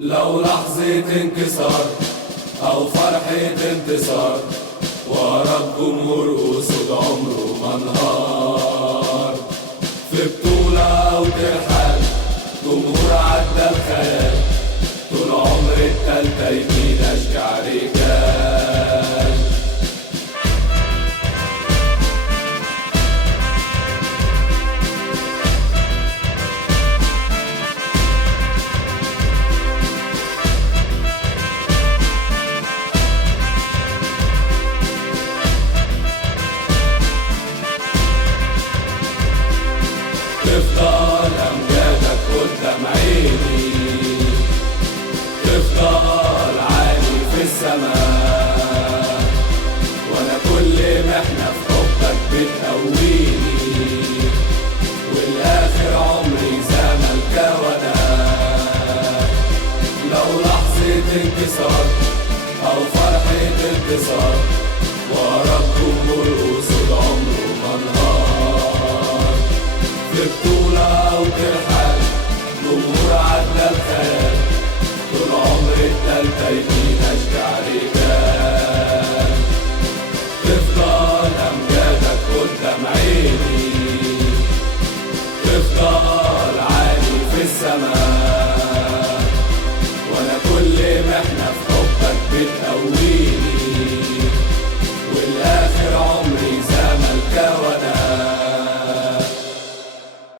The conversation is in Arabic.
لو لحظة انكسار أو فرحة انتصار ورا الجمهور أسود عمره ما انهار. في بطولة أو ترحال جمهور عدى الخيال، طول عمر التالتة يمين أشجع رجال. تفضل أمجادك قدام عيني، تفضل عالي في السماء، وأنا كل محنة في حبك بتقويني، والآخر عمري زملك وأنا. لو لحظة انكسار أو فرحة انتصار